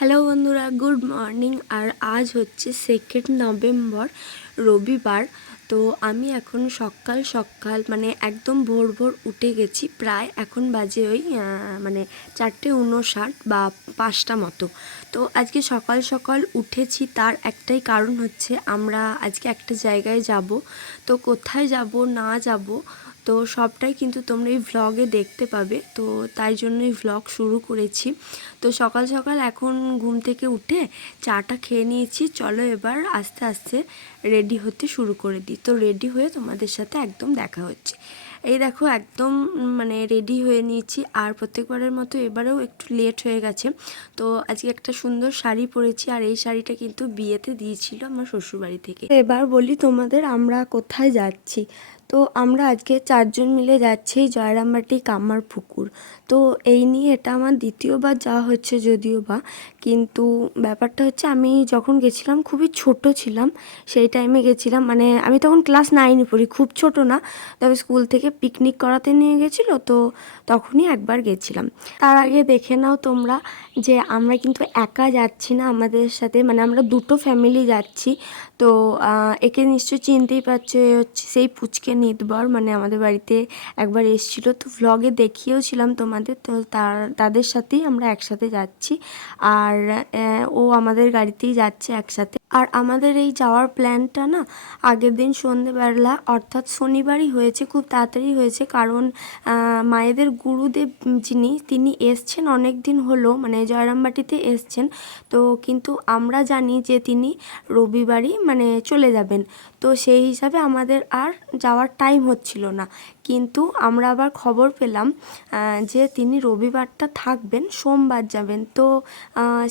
Hello বন্ধুরা, good morning. আর আজ হচ্ছে 2 নভেম্বর, রবিবার। তো আমি এখন সকাল সকাল মানে একদম ভোর ভোর উঠে গেছি। প্রায় এখন বাজে ওই 4:59 বা 5টা মতো। তো আজকে সকাল সকাল উঠেছি, তার একটাই কারণ হচ্ছে আমরা আজকে একটা জায়গায় যাব। তো কোথায় যাব না যাব তো সবটাই কিন্তু তোমরা এই ভ্লগে দেখতে পাবে। তো তাই জন্যই ভ্লগ শুরু করেছি। তো সকাল সকাল এখন ঘুম থেকে উঠে চাটা খেয়ে নিয়েছি। চলো এবার আস্তে আস্তে রেডি হতে শুরু করে দিই। তো রেডি হয়ে তোমাদের সাথে একদম দেখা হচ্ছে। এই দেখো একদম মানে রেডি হয়ে নিয়েছি। আর প্রত্যেকবারের মতো এবারেও একটু লেট হয়ে গেছে। তো আজকে একটা সুন্দর শাড়ি পরেছি, আর এই শাড়িটা কিন্তু বিয়েতে দিয়েছিল আমার শ্বশুরবাড়ি থেকে। এবার বলি তোমাদের আমরা কোথায় যাচ্ছি। তো আমরা আজকে 4জন মিলে যাচ্ছি জয়রামবাটি কামারপুকুর। তো এই নিয়ে এটা আমার দ্বিতীয়বার যাওয়া হচ্ছে যদিও বা, কিন্তু ব্যাপারটা হচ্ছে আমি যখন গেছিলাম খুবই ছোট ছিলাম। সেই টাইমে গেছিলাম, মানে আমি তখন ক্লাস 9-এ পড়ি, খুব ছোট না। তবে স্কুল থেকে পিকনিক করাতে নিয়ে গেছিলো, তো তখনই একবার গেছিলাম। তার আগে দেখে নাও তোমরা যে আমরা কিন্তু একা যাচ্ছি না, আমাদের সাথে মানে আমরা দুটো ফ্যামিলি যাচ্ছি। তো একে নিশ্চয়ই চিনতেই পারছো, এ হচ্ছে সেই পুচকে নিতবর, মানে আমাদের বাড়িতে একবার এসেছিল। তো ভ্লগে দেখিয়েওছিলাম তোমাদের। তো তাদের সাথেই আমরা একসাথে যাচ্ছি, আর ও আমাদের গাড়িতেই যাচ্ছে একসাথে। আর আমাদের এই যাওয়ার প্ল্যানটা না আগের দিন সন্ধেবেলা অর্থাৎ শনিবারই হয়েছে, খুব তাড়াতাড়ি হয়েছে। কারণ মায়েদের গুরুদেব যিনি তিনি এসছেন অনেক দিন হলো, মানে জয়রামবাটিতে এসছেন। তো কিন্তু আমরা জানি যে তিনি রবিবারই মানে চলে যাবেন। তো সেই হিসাবে আমাদের আর যাওয়ার টাইম হচ্ছিল না। কিন্তু আমরা আবার খবর পেলাম যে তিনি রবিবারটা থাকবেন, সোমবার যাবেন। তো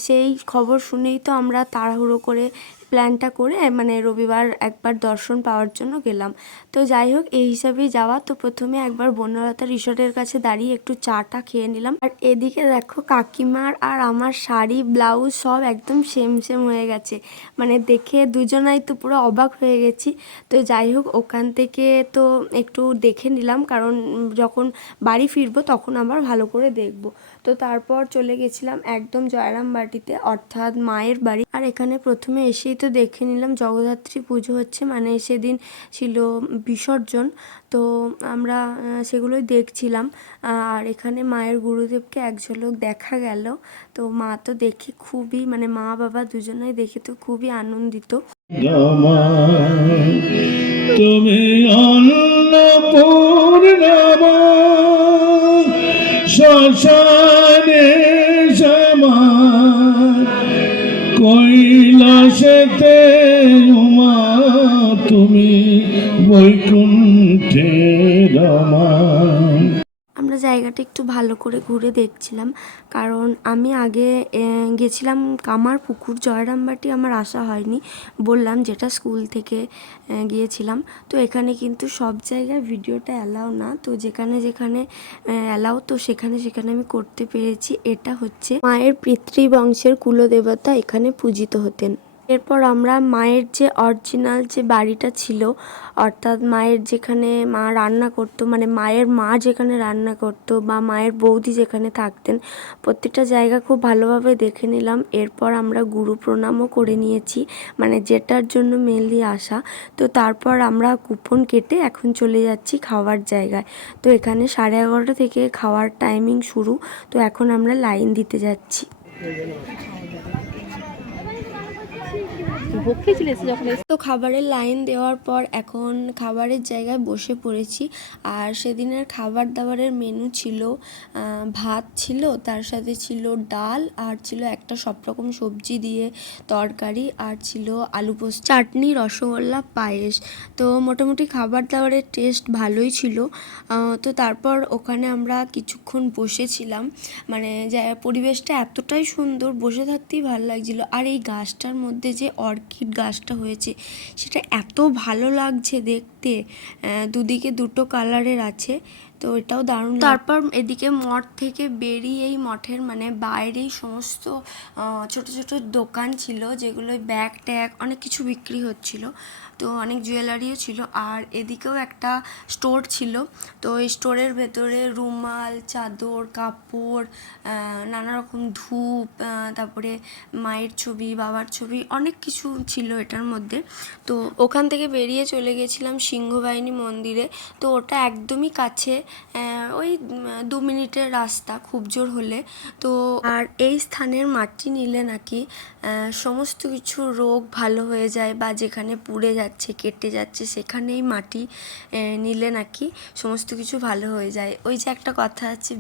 সেই খবর শুনেই তো আমরা তাড়াহুড়ো করে প্ল্যানটা করে মানে রবিবার একবার দর্শন পাওয়ার জন্য গেলাম। তো যাই হোক, এই হিসাবেই যাওয়া। তো প্রথমে একবার বনলতা রিসর্টের কাছে দাঁড়িয়ে একটু চাটা খেয়ে নিলাম। আর এদিকে দেখো কাকিমার আর আমার শাড়ি ব্লাউজ সব একদম সেম সেম হয়ে গেছে, মানে দেখে দুজনাই তো পুরো অবাক হয়ে গেছি। তো যাই হোক, ওখান থেকে তো একটু দেখে নিলাম, কারণ যখন বাড়ি ফিরবো তখন আবার ভালো করে দেখব। তো তারপর চলে গেছিলাম একদম জয়রামবাটিতে, অর্থাৎ মায়ের বাড়ি। আর এখানে প্রথমে এসেই তো দেখে নিলাম জগদ্ধাত্রী পুজো হচ্ছে, মানে সেদিন ছিল বিসর্জন। তো আমরা সেগুলোই দেখছিলাম। আর এখানে মায়ের গুরুদেবকে এক ঝলক দেখা গেল। তো মা তো দেখে খুবই, মানে মা বাবা দুজনেই দেখে তো খুবই আনন্দিত। তুমি অন্নপূর্ণা শ্মশানে সমান কৈলাসেতে উমা তুমি বৈকুণ্ঠে রমা। আমরা জায়গাটা একটু ভালো করে ঘুরে দেখছিলাম, কারণ আমি আগে গেছিলাম কামারপুকুর, জয়রামবাটি আমার আসা হয়নি। বললাম যেটা স্কুল থেকে গিয়েছিলাম। তো এখানে কিন্তু সব জায়গায় ভিডিওটা অ্যালাউ না, তো যেখানে যেখানে অ্যালাউ তো সেখানে সেখানে আমি করতে পেরেছি। এটা হচ্ছে মায়ের পিতৃবংশের কুলদেবতা, এখানে পূজিত হতেন। এরপর আমরা মায়ের যে অরিজিনাল যে বাড়িটা ছিল, অর্থাৎ মায়ের যেখানে মা রান্না করতো, মানে মায়ের মা যেখানে রান্না করতো বা মায়ের বৌদি যেখানে থাকতেন, প্রত্যেকটা জায়গা খুব ভালোভাবে দেখে নিলাম। এরপর আমরা গুরু প্রণামও করে নিয়েছি, মানে যেটার জন্য মেনলি আসা। তো তারপর আমরা কুপন কেটে এখন চলে যাচ্ছি খাওয়ার জায়গায়। তো এখানে 11:30 থেকে খাওয়ার টাইমিং শুরু। তো এখন আমরা লাইন দিতে যাচ্ছি। তো খাবারের লাইন দেওয়ার পর এখন খাবারের জায়গায় বসে পড়েছি। আর সেদিনের খাবার দাবারের মেনু ছিল ভাত ছিল, তার সাথে ছিল ডাল, আর ছিল একটা সব রকম সবজি দিয়ে তরকারি, আর ছিল আলু পোস্ত, চাটনি, রসগোল্লা, পায়েস। তো মোটামুটি খাবার দাবারের টেস্ট ভালোই ছিল। তো তারপর ওখানে আমরা কিছুক্ষণ বসেছিলাম, মানে পরিবেশটা এতটাই সুন্দর, বসে থাকতেই ভালো লাগছিল। আর এই গাছটার মধ্যে যে অর্কিড গাছটা হয়েছে সেটা এত ভালো লাগছে দেখতে, দুদিকে দুটো কালারের আছে। তো এটাও দারুণ। তারপর এদিকে মঠ থেকে বেরিয়েই মঠের মানে বাইরেই সমস্ত ছোট ছোট দোকান ছিল, যেগুলো ব্যাগ ট্যাগ অনেক কিছু বিক্রি হচ্ছিল, তো অনেক জুয়েলারিও ছিল। আর এদিকেও একটা স্টোর ছিল, তো এই স্টোরের ভেতরে রুমাল, চাদর, কাপড়, নানা রকম ধূপ, তারপরে মায়ের ছবি, বাবার ছবি, অনেক কিছু ছিল এটার মধ্যে। তো ওখান থেকে বেরিয়ে চলে গেছিলাম সিংহবাহিনী মন্দিরে। তো ওটা একদমই কাছে, ওই 2 মিনিটের রাস্তা খুব জোর হলে। তো আর এই স্থানের মাটি নিলে নাকি সমস্ত কিছু রোগ ভালো হয়ে যায়, বা যেখানে পুড়ে যাচ্ছে, কেটে যাচ্ছে, সেখানেই মাটি নিলে নাকি সমস্ত কিছু ভালো হয়ে যায়। ওই যে একটা কথা আছে,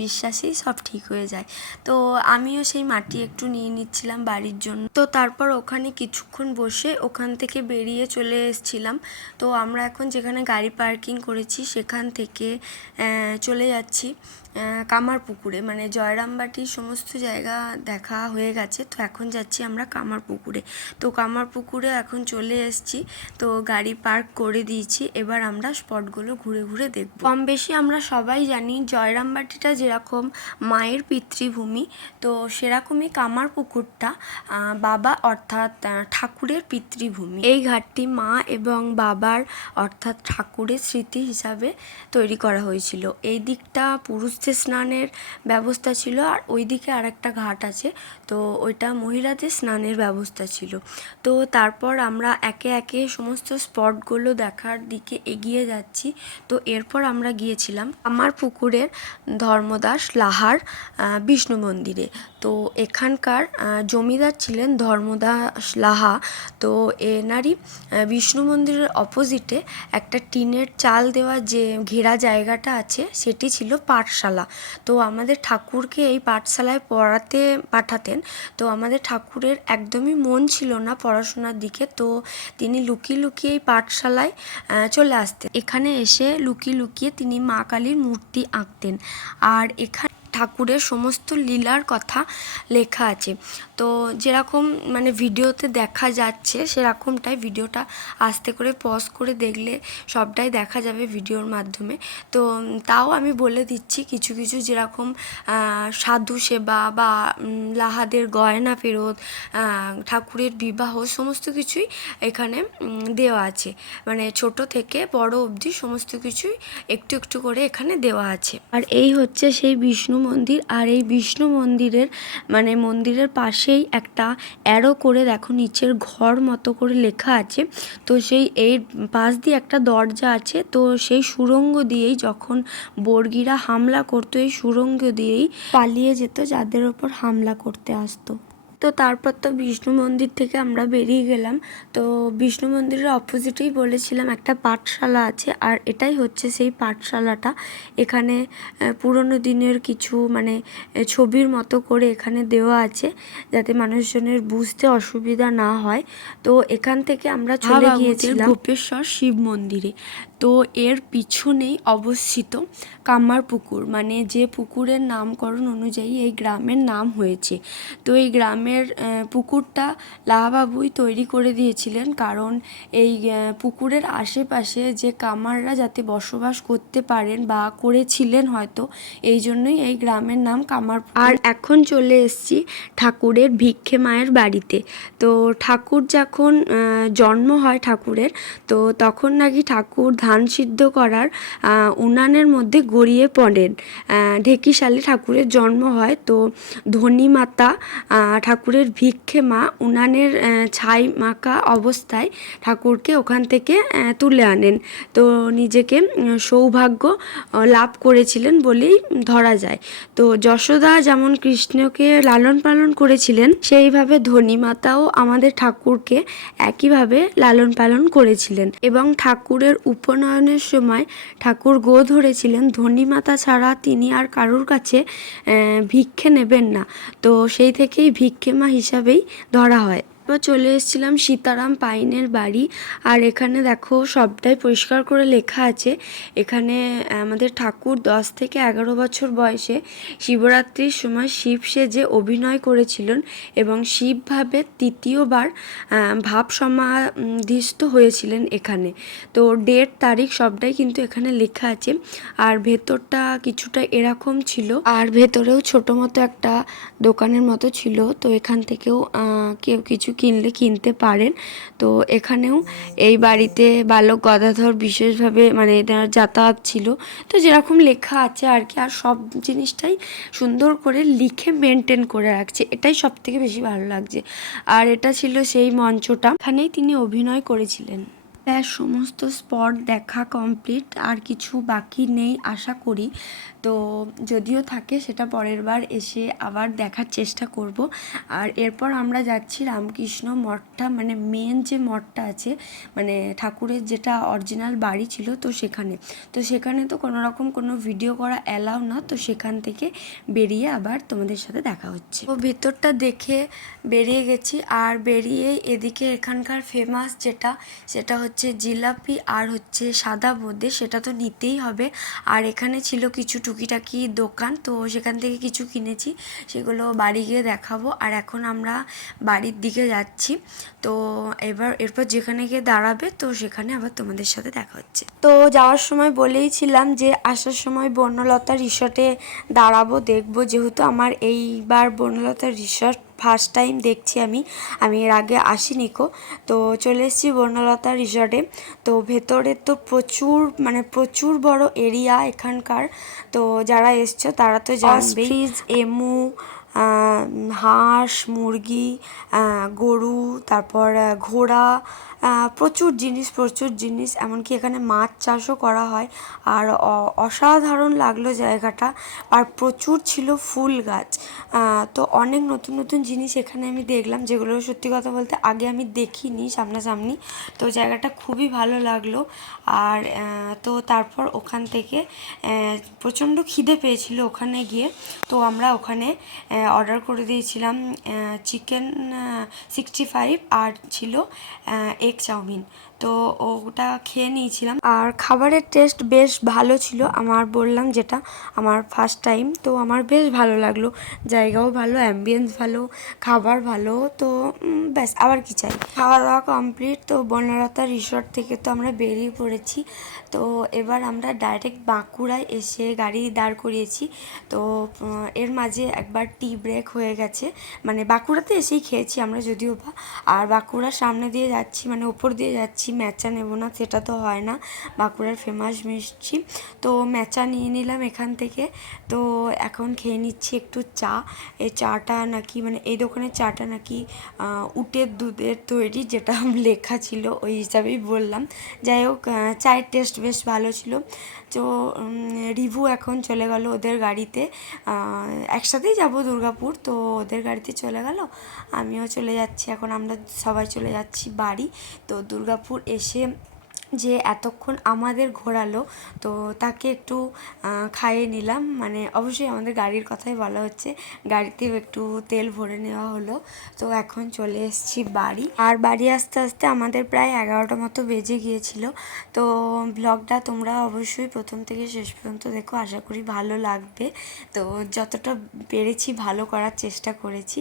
বিশ্বাসেই সব ঠিক হয়ে যায়। তো আমিও সেই মাটি একটু নিয়ে নিচ্ছিলাম বাড়ির জন্য। তো তারপর ওখানে কিছুক্ষণ বসে ওখান থেকে বেরিয়ে চলে এসেছিলাম। তো আমরা এখন যেখানে গাড়ি পার্কিং করেছি সেখান থেকে চলে যাচ্ছি কামারপুকুরে, মানে জয়রামবাটির সমস্ত জায়গা দেখা হয়ে গেছে। তো এখন যাচ্ছি আমরা কামারপুকুরে। তো কামারপুকুরে এখন চলে এসেছি, তো গাড়ি পার্ক করে দিয়েছি। এবার আমরা স্পটগুলো ঘুরে ঘুরে দেখব। কম বেশি আমরা সবাই জানি জয়রামবাটিটা যেরকম মায়ের পিতৃভূমি, তো সেরকমই কামারপুকুরটা বাবা অর্থাৎ ঠাকুরের পিতৃভূমি। এই ঘাটটি মা এবং বাবার অর্থাৎ ঠাকুরের স্মৃতি হিসাবে তৈরি করা হয়েছিল। এই দিকটা পুরুষদের স্নানের ব্যবস্থা ছিল, আর ওই দিকে আর একটা ঘাট আছে, তো ওইটা মহিলাদের স্নানের ব্যবস্থা ছিল। তো তারপর আমরা একে একে সমস্ত স্পটগুলো দেখার দিকে এগিয়ে যাচ্ছি। তো এরপর আমরা গিয়েছিলাম কামারপুকুরের ধর্মদাস লাহার বিষ্ণু মন্দিরে। তো এখানকার জমিদার ছিলেন ধর্মদাস লাহা। তো এনারই বিষ্ণু মন্দিরের অপোজিটে একটা টিনের চাল দেওয়া যে ঘেরা জায়গাটা আছে, সেটি ছিল পাঠশালা। তো আমাদের ঠাকুরকে এই পাঠশালায় পড়াতে পাঠাতেন। তো আমাদের ঠাকুরের একদমই মন ছিল না পড়াশোনার দিকে, তো তিনি লুকিয়ে লুকিয়ে এই পাঠশালায় চলে আসতেন। এখানে এসে লুকিয়ে লুকিয়ে তিনি মা কালীর মূর্তি আঁকতেন। আর এখানে ঠাকুরের সমস্ত লীলার কথা লেখা আছে। তো যেরকম মানে ভিডিওতে দেখা যাচ্ছে সেরকমটাই, ভিডিওটা আস্তে করে পজ করে দেখলে সবটাই দেখা যাবে ভিডিওর মাধ্যমে। তো তাও আমি বলে দিচ্ছি কিছু কিছু, যেরকম সাধু সেবা বা লাহাদের গয়না ফেরত, ঠাকুরের বিবাহ, সমস্ত কিছুই এখানে দেওয়া আছে। মানে ছোট থেকে বড় অবধি সমস্ত কিছুই একটু একটু করে এখানে দেওয়া আছে। আর এই হচ্ছে সেই বিষ্ণু মন্দির। আর এই বিষ্ণু মন্দিরের মানে মন্দিরের পাশেই একটা অ্যারো করে দেখো নিচের ঘর মতো করে লেখা আছে। তো সেই এর পাশ দিয়ে একটা দরজা আছে। তো সেই সুড়ঙ্গ দিয়েই যখন বর্গীরা হামলা করতো, এই সুড়ঙ্গ দিয়েই পালিয়ে যেত যাদের ওপর হামলা করতে আসতো। তো তারপর তো বিষ্ণু মন্দির থেকে আমরা বেরিয়ে গেলাম। তো বিষ্ণু মন্দিরের অপোজিটেই বলেছিলাম একটা পাঠশালা আছে, আর এটাই হচ্ছে সেই পাঠশালাটা। এখানে পুরনো দিনের কিছু মানে ছবির মতো করে এখানে দেওয়া আছে, যাতে মানুষজনের বুঝতে অসুবিধা না হয়। তো এখান থেকে আমরা চলে গিয়েছিলাম গোপেশ্বর শিব মন্দিরে। তো এর পিছনেই অবস্থিত কামারপুকুর, মানে যে পুকুরের নামকরণ অনুযায়ী এই গ্রামের নাম হয়েছে। তো এই গ্রামের পুকুরটা লাহাবাবুই তৈরি করে দিয়েছিলেন, কারণ এই পুকুরের আশেপাশে যে কামাররা যাতে বসবাস করতে পারেন বা করেছিলেন হয়তো, এই জন্যই এই গ্রামের নাম কামারপুকুর। আর এখন চলে এসেছি ঠাকুরের ভিক্ষে মায়ের বাড়িতে। তো ঠাকুর যখন জন্ম হয় ঠাকুরের, তো তখন নাকি ঠাকুর ধান সিদ্ধ করার উনানের মধ্যে গড়িয়ে পড়েন। ঢেকিশালে ঠাকুরের জন্ম হয়। তো ধনী মাতা ঠাকুরের ভিক্ষে মা উনানের ছাই মাখা অবস্থায় ঠাকুরকে ওখান থেকে তুলে আনেন। তো নিজেকে সৌভাগ্য লাভ করেছিলেন বলেই ধরা যায়। তো যশোদা যেমন কৃষ্ণকে লালন পালন করেছিলেন, সেইভাবে ধনী মাতাও আমাদের ঠাকুরকে একইভাবে লালন পালন করেছিলেন। এবং ঠাকুরের উপনয়নের সময় ঠাকুর গো ধরেছিলেন ধনী মাতা ছাড়া তিনি আর কারোর কাছে ভিক্ষে নেবেন না। তো সেই থেকেই ভিক্ষে মা হিসাবেই ধরা হয়। এবার চলে এসেছিলাম সীতারাম পাইনের বাড়ি। আর এখানে দেখো সবটাই পরিষ্কার করে লেখা আছে। এখানে আমাদের ঠাকুর 10 থেকে 11 বছর বয়সে শিবরাত্রির সময় শিব সেজে অভিনয় করেছিলেন এবং শিবভাবে তৃতীয়বার ভাব সমাধিস্থ হয়েছিলেন এখানে। তো ডেট তারিখ সবটাই কিন্তু এখানে লেখা আছে। আর ভেতরটা কিছুটা এরকম ছিল, আর ভেতরেও ছোট মতো একটা দোকানের মতো ছিল। তো এখান থেকেও কেউ কিছু কিনলে কিনতে পারেন। তো এখানেও এই বাড়িতে বালক গদাধর বিশেষভাবে মানে এনার যাতায়াত ছিল। তো যেরকম লেখা আছে আর কি, আর সব জিনিসটাই সুন্দর করে লিখে মেনটেন করে রাখছে, এটাই সব থেকে বেশি ভালো লাগছে। আর এটা ছিল সেই মঞ্চটা, এখানেই তিনি অভিনয় করেছিলেন। সমস্ত স্পট দেখা কমপ্লিট, আর কিছু বাকি নেই আশা করি। তো যদিও থাকে সেটা পরের বার এসে আবার দেখার চেষ্টা করব। আর এরপর আমরা যাচ্ছি রামকৃষ্ণ মঠটা, মানে মেন যে মঠটা আছে, মানে ঠাকুরের যেটা অরিজিনাল বাড়ি ছিল, তো সেখানে তো কোনো রকম কোনো ভিডিও করা অ্যালাউ না। তো সেখান থেকে বেরিয়ে আবার তোমাদের সাথে দেখা হচ্ছে। তো ভেতরটা দেখে বেরিয়ে গেছি। আর বেরিয়ে এদিকে এখানকার ফেমাস সেটা হচ্ছে জিলাপি আর হচ্ছে সাদা বোঁদে, সেটা তো নিতেই হবে। আর এখানে ছিল কিছু টুকিটাকি দোকান, তো সেখান থেকে কিছু কিনেছি, সেগুলো বাড়ি গিয়ে দেখাবো। আর এখন আমরা বাড়ির দিকে যাচ্ছি। তো এরপর যেখানে গিয়ে দাঁড়াবে, তো সেখানে আবার তোমাদের সাথে দেখা হচ্ছে। তো যাওয়ার সময় বলেইছিলাম যে আসার সময় বর্ণলতা রিসর্টে দাঁড়াবো, দেখবো, যেহেতু আমার এইবার বর্ণলতা রিসর্ট ফার্স্ট টাইম দেখছি। আমি এর আগে আসিনি কো। তো চলে এসেছি বর্ণলতা রিসর্টে। তো ভেতরে তো প্রচুর বড় এরিয়া এখানকার। তো যারা এসছো তারা তো জানবেই, ফ্রিজ, এমু, হাঁস, মুরগি, গরু, তারপর ঘোড়া, প্রচুর জিনিস, এমনকি এখানে মাছ চাষও করা হয়। আর অসাধারণ লাগলো জায়গাটা। আর প্রচুর ছিল ফুল গাছ। তো অনেক নতুন জিনিস এখানে আমি দেখলাম, যেগুলো সত্যি কথা বলতে আগে আমি দেখিনি সামনাসামনি। তো জায়গাটা খুবই ভালো লাগলো। আর তো তারপর ওখান থেকে প্রচণ্ড খিদে পেয়েছিল ওখানে গিয়ে। তো আমরা ওখানে অর্ডার করে দিয়েছিলাম চিকেন 65 আর ছিল এগ চাউমিন। তো ওটা খেয়ে নিয়েছিলাম। আর খাবারের টেস্ট বেশ ভালো ছিল, বললাম যেটা আমার ফার্স্ট টাইম। তো আমার বেশ ভালো লাগলো, জায়গাও ভালো, অ্যাম্বিয়েন্স ভালো, খাবার ভালো। তো ব্যাস আবার কি চাই। খাওয়া দাওয়া কমপ্লিট। তো বনলতা রিসর্ট থেকে তো আমরা বেরিয়ে পড়েছি। তো এবার আমরা ডাইরেক্ট বাঁকুড়ায় এসে গাড়ি দাঁড় করিয়েছি। তো এর মাঝে একবার টি ব্রেক হয়ে গেছে, মানে বাঁকুড়াতে এসেই খেয়েছি আমরা যদিও বা। আর বাঁকুড়ার সামনে দিয়ে যাচ্ছি, মানে ওপর দিয়ে যাচ্ছি, ম্যাচা নেব না সেটা তো হয় না, বাঁকুড়ার ফেমাস মিষ্টি। তো ম্যাচা নিয়ে নিলাম এখান থেকে। তো এখন খেয়ে নিচ্ছি একটু চা। এই চাটা নাকি, মানে এই দোকানের চাটা নাকি উটের দুধের তৈরি, যেটা লেখা ছিল, ওই হিসাবেই বললাম। যাই হোক, চায়ের টেস্ট বেশ ভালো ছিল। তো রিভু এখন চলে গেল ওদের গাড়িতে, একসাথেই যাব দুর্গাপুর। তো ওদের গাড়িতে চলে গেল, আমিও চলে যাচ্ছি। এখন আমরা সবাই চলে যাচ্ছি বাড়ি। তো দুর্গাপুর এসে যে এতক্ষণ আমাদের ঘোরালো, তো তাকে একটু খাইয়ে নিলাম। মানে অবশ্যই আমাদের গাড়ির কথাই বলা হচ্ছে, গাড়িতেও একটু তেল ভরে নেওয়া হলো। তো এখন চলে এসেছি বাড়ি। আর বাড়ি আসতে আসতে আমাদের প্রায় 11টা মতো বেজে গিয়েছিল। তো ব্লগটা তোমরা অবশ্যই প্রথম থেকে শেষ পর্যন্ত দেখো, আশা করি ভালো লাগবে। তো যতটা পেরেছি ভালো করার চেষ্টা করেছি।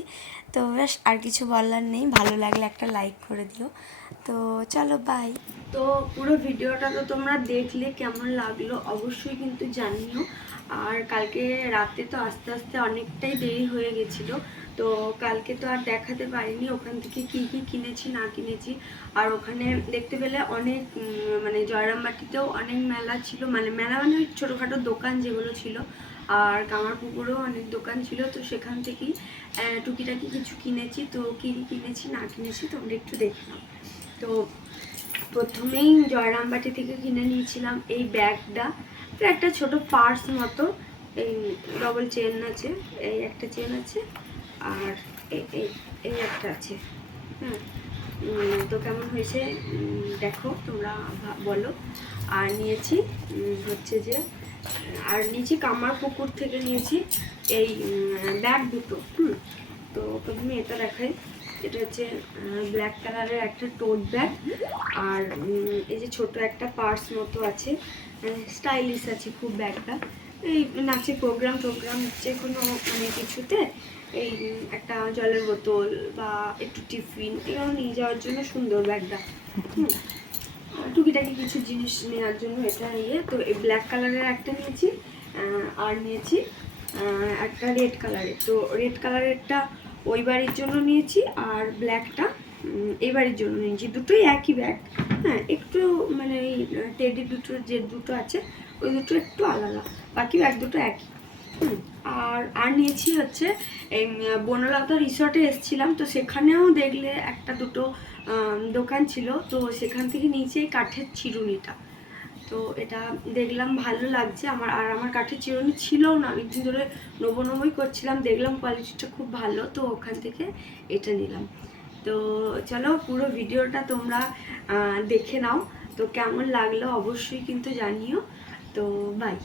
তো ব্যাস, আর কিছু বলার নেই, ভালো লাগলে একটা লাইক করে দিও। তো চলো বাই। তো পুরো ভিডিওটা তো তোমরা দেখলে, কেমন লাগলো অবশ্যই কিন্তু জানিও। আর কালকে রাতে তো আস্তে আস্তে অনেকটাই দেরি হয়ে গেছিলো। তো কালকে তো আর দেখাতে পারিনি ওখান থেকে কি কি কিনেছি না কিনেছি। আর ওখানে দেখতে পেলে অনেক মানে জয়রামবাটিতেও অনেক মেলা ছিল, মানে মেলা মানে ছোটোখাটো দোকান যেগুলো ছিল। আর কামারপুকুরেও অনেক দোকান ছিল। তো সেখান থেকেই টুকিটাকি কিছু কিনেছি। তো কী কী কিনেছি না কিনেছি তোমরা একটু দেখলাম। তো প্রথমেই জয়রামবাটি থেকে কিনে নিয়েছিলাম এই ব্যাগটা, একটা ছোট পার্স মতো। এই ডবল চেন আছে, এই একটা চেন আছে, আর এই একটা আছে। হ্যাঁ, তো কেমন হয়েছে দেখো তোমরা, বলো। আর নিয়েছি হচ্ছে যে, আর নিয়েছি কামারপুকুর থেকে নিয়েছি এই ব্যাগ দুটো। তো প্রথমে এটা দেখাই। এটা হচ্ছে ব্ল্যাক কালারের একটা টোট ব্যাগ। আর এই যে ছোট একটা পার্স মতো আছে, স্টাইলিশ আছে খুব ব্যাগটা। এই নাচের প্রোগ্রাম যে কোনো মানে কিছুতে এই একটা জলের বোতল বা একটু টিফিন এগুলো নিয়ে যাওয়ার জন্য সুন্দর ব্যাগটা। টুকিটাকি কিছু জিনিস নেওয়ার জন্য এটা তো এই ব্ল্যাক কালারের একটা নিয়েছি, আর নিয়েছি একটা রেড কালারের। তো রেড কালারেরটা ওই বাড়ির জন্য নিয়েছি, আর ব্ল্যাকটা এই বাড়ির জন্য নিয়েছি। দুটোই একই ব্যাগ, হ্যাঁ, একটু মানে এই টেডি দুটো যে দুটো আছে ওই দুটো একটু আলাদা, বাকি ব্যাগ দুটো একই। আর নিয়েছি হচ্ছে এই বনলতা রিসর্টে এসেছিলাম, তো সেখানেও দেখলে একটা দুটো দোকান ছিল, তো সেখান থেকে নিচে কাঠের চিরুনিটা। তো এটা দেখলাম ভালো লাগছে আমার কাঠের চিরুনি ছিলও না, অনেকদিন ধরে নবই করছিলাম, দেখলাম কোয়ালিটিটা খুব ভালো, তো ওখান থেকে এটা নিলাম। তো চলো পুরো ভিডিওটা তোমরা দেখে নাও, তো কেমন লাগলো অবশ্যই কিন্তু জানিও। তো বাই।